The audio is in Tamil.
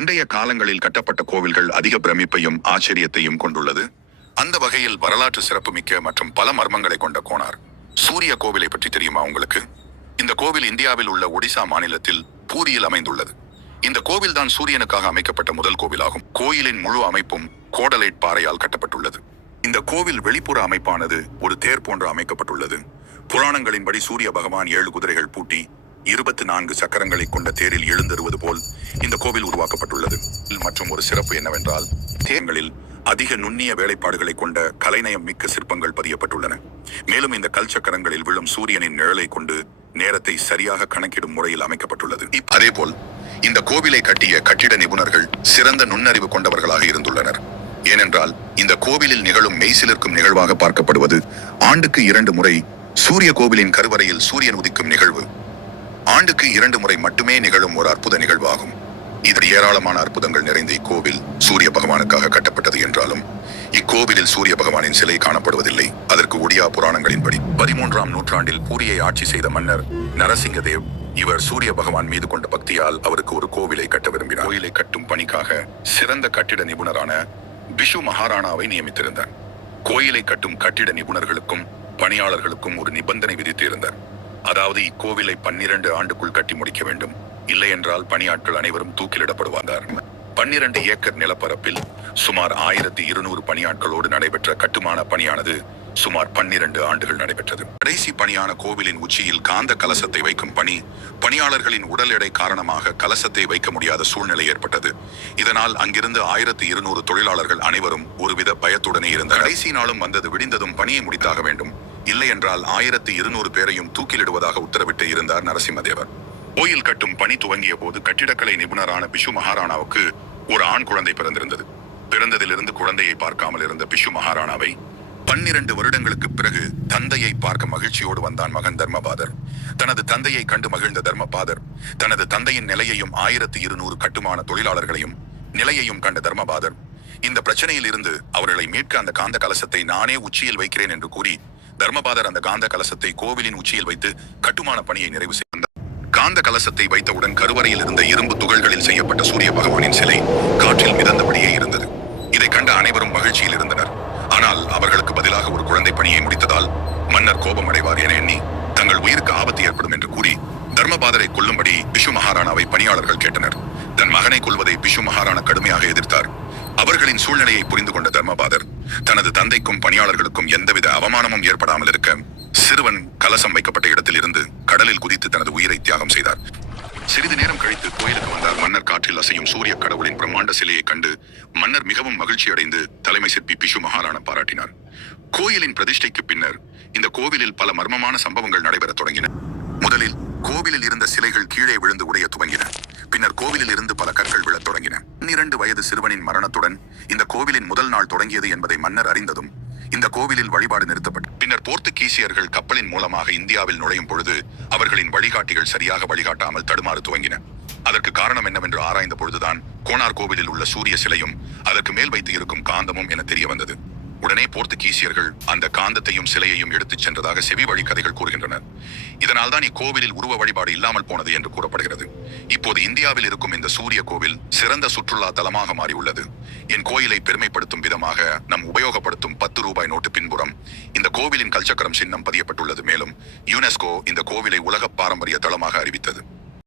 பண்டைய காலங்களில் கட்டப்பட்ட கோவில்கள் அதிக பிரமிப்பையும் ஆச்சரியத்தையும் கொண்டுள்ளது. அந்த வகையில் வரலாற்று சிறப்புமிக்க மற்றும் பல மர்மங்களை கொண்ட கோனார். சூரிய கோவிலை பற்றி தெரியுமா உங்களுக்கு? இந்த கோவில் இந்தியாவில் உள்ள ஒடிசா மாநிலத்தில் பூரியில் அமைந்துள்ளது. இந்த கோவில் தான் சூரியனுக்காக அமைக்கப்பட்ட முதல் கோவிலாகும். கோயிலின் முழு அமைப்பும் கோடலைட் பாறையால் கட்டப்பட்டுள்ளது. இந்த கோவில் வெளிப்புற அமைப்பானது ஒரு தேர் போன்று அமைக்கப்பட்டுள்ளது. புராணங்களின்படி சூரிய பகவான் ஏழு குதிரைகள் பூட்டி இருபத்தி நான்கு சக்கரங்களை கொண்ட தேரில் எழுந்தருவது போல் இந்த கோவில் உருவாக்கப்பட்டுள்ளது. மற்றும் ஒரு சிறப்பு என்னவென்றால் தேர்களில் அதிக நுண்ணிய வேலைப்பாடுகளை கொண்ட கலைநயம் மிக்க சிற்பங்கள் பதியப்பட்டுள்ளன. மேலும் இந்த கல் சக்கரங்களில் விழும் சூரியனின் நிழலை கொண்டு நேரத்தை சரியாக கணக்கிடும் முறையில் அமைக்கப்பட்டுள்ளது. இப்- அதேபோல் இந்த கோவிலை கட்டிய கட்டிட நிபுணர்கள் சிறந்த நுண்ணறிவு கொண்டவர்களாக இருந்துள்ளனர். ஏனென்றால் இந்த கோவிலில் நிகழும் மெய்சிலிருக்கும் நிகழ்வாக பார்க்கப்படுவது ஆண்டுக்கு இரண்டு முறை சூரிய கோவிலின் கருவறையில் சூரியன் உதிக்கும் நிகழ்வு. ஆண்டுக்கு இரண்டு முறை மட்டுமே நிகழும் ஒரு அற்புத நிகழ்வாகும். இதில் ஏராளமான அற்புதங்கள் நிறைந்த இக்கோவில் சூரிய பகவானுக்காக கட்டப்பட்டது என்றாலும் இக்கோவிலில் சூரிய பகவானின் சிலை காணப்படுவதில்லை. அதற்கு ஒடியா புராணங்களின்படி பதிமூன்றாம் நூற்றாண்டில் பூரியை ஆட்சி செய்த மன்னர் நரசிங்கதேவ் இவர் சூரிய பகவான் மீது கொண்ட பக்தியால் அவருக்கு ஒரு கோவிலை கட்ட விரும்பினார். கோயிலை கட்டும் பணிக்காக சிறந்த கட்டிட நிபுணரான பிஷு மகாராணாவை நியமித்திருந்தார். கோயிலை கட்டும் கட்டிட நிபுணர்களுக்கும் பணியாளர்களுக்கும் ஒரு நிபந்தனை விதித்திருந்தார். அதாவது இக்கோவிலை பன்னிரண்டு ஆண்டுக்குள் கட்டி முடிக்க வேண்டும். இல்லை என்றால் பணியாட்கள் அனைவரும் தூக்கிலிடப்படுவார்கள் பன்னிரண்டு ஏக்கர் நிலப்பரப்பில் சுமார் ஆயிரத்தி இருநூறு பணியாட்களோடு நடைபெற்ற கட்டுமான பணியானது சுமார் பன்னிரண்டு ஆண்டுகள் நடைபெற்றது. கடைசி பணியான கோவிலின் உச்சியில் காந்த கலசத்தை வைக்கும் பணி பணியாளர்களின் உடல் எடை காரணமாக கலசத்தை வைக்க முடியாத சூழ்நிலை ஏற்பட்டது. இதனால் அங்கிருந்து ஆயிரத்தி இருநூறு தொழிலாளர்கள் அனைவரும் ஒருவித பயத்துடனே இருந்தனர். கடைசி நாளும் வந்தது விடிந்ததும் பணியை முடித்தாக வேண்டும். இல்லை என்றால் ஆயிரத்தி இருநூறு பேரையும் தூக்கிலிடுவதாக உத்தரவிட்டு இருந்தார் நரசிம்மதேவர். கோயில் கட்டும் பணி துவங்கிய போது கட்டிடக்கலை நிபுணரான பிஷு மகாராணாவுக்கு ஒரு ஆண் குழந்தை பிறந்திருந்தது. பிறந்ததிலிருந்து குழந்தையை பார்க்காமல் இருந்த பிஷு மகாராணாவை பன்னிரண்டு வருடங்களுக்கு பிறகு தந்தையை பார்க்க மகிழ்ச்சியோடு வந்தான் மகன் தர்மபாதர். தனது தந்தையை கண்டு மகிழ்ந்த தர்மபாதர் தனது தந்தையின் நிலையையும் ஆயிரத்தி இருநூறு கட்டுமான தொழிலாளர்களையும் நிலையையும் கண்ட தர்மபாதர் இந்த பிரச்சனையில் இருந்து அவர்களை மீட்க அந்த காந்த கலசத்தை நானே உச்சியில் வைக்கிறேன் என்று கூறி தர்மபாதர் அந்த காந்த கலசத்தை கோவிலின் உச்சியில் வைத்து கட்டுமான பணியை நிறைவு செய்தார் காந்த கலசத்தை வைத்தவுடன் கருவறையில் இருந்த இரும்பு துகள்களில் செய்யப்பட்ட சூரிய பகவானின் சிலை காற்றில் மிதந்தபடியே இருந்தது. இதை கண்ட அனைவரும் மகிழ்ச்சியில் இருந்தனர். ஆனால் அவர்களுக்கு பதிலாக ஒரு குழந்தை பணியை முடித்ததால் மன்னர் கோபம் அடைவார் என எண்ணி தங்கள் உயிருக்கு ஆபத்து ஏற்படும் என்று கூறி தர்மபாதரை கொல்லும்படி பிஷு மகாராணாவை பணியாளர்கள் கேட்டனர். தன் மகனை கொல்வதை பிஷு மகாராணா கடுமையாக எதிர்த்தார். அவர்களின் சூழ்நிலையை புரிந்து கொண்ட தர்மபாதர் தனது தந்தைக்கும் பணியாளர்களுக்கும் எந்தவித அவமானமும் ஏற்படாமல் இருக்க சிறுவன் கலசம் வைக்கப்பட்ட இடத்தில் இருந்து கடலில் குதித்து தனது உயிரை தியாகம் செய்தார். சிறிது நேரம் கழித்து கோயிலுக்கு வந்தார். மன்னர் காற்றில் அசையும் சூரிய கடவுளின் பிரம்மாண்ட சிலையை கண்டு மன்னர் மிகவும் மகிழ்ச்சி அடைந்து தலைமை சிற்பி பிஷு மகாராணா பாராட்டினார். கோயிலின் பிரதிஷ்டைக்கு பின்னர் இந்த கோவிலில் பல மர்மமான சம்பவங்கள் நடைபெறத் தொடங்கின. முதலில் கோவிலில் இருந்த சிலைகள் கீழே விழுந்து உடைய துவங்கின. பின்னர் கோவிலில் இருந்து பல கற்கள் வயது சிறுவனின் மரணத்துடன் இந்த கோவிலின் முதல் நாள் தொடங்கியது என்பதை மன்னர் அறிந்ததும் இந்த கோவிலில் வழிபாடு நிறுத்தப்பட்டு பின்னர் போர்த்துகீசியர்கள் கப்பலின் மூலமாக இந்தியாவில் நுழையும் பொழுது அவர்களின் வழிகாட்டிகள் சரியாக வழிகாட்டாமல் தடுமாறு துவங்கின. அதற்கு காரணம் என்னவென்று ஆராய்ந்த பொழுதுதான் கோனார் கோவிலில் உள்ள சூரிய சிலையும் அதற்கு மேல் வைத்து இருக்கும் காந்தமும் என தெரிய வந்தது. உடனே போர்த்துகீசியர்கள் அந்த காந்தத்தையும் சிலையையும் எடுத்துச் சென்றதாக செவி வழி கதைகள் கூறுகின்றனர். இதனால்தான் இக்கோவிலில் உருவ வழிபாடு இல்லாமல் போனது என்று கூறப்படுகிறது. இப்போது இந்தியாவில் இருக்கும் இந்த சூரிய கோவில் சிறந்த சுற்றுலா தலமாக மாறியுள்ளது. என் கோயிலை பெருமைப்படுத்தும் விதமாக நம் உபயோகப்படுத்தும் பத்து ரூபாய் நோட்டு பின்புறம் இந்த கோவிலின் கல்சக்கரம் சின்னம் பதியப்பட்டுள்ளது. மேலும் யுனெஸ்கோ இந்த கோவிலை உலக பாரம்பரிய தளமாக அறிவித்தது.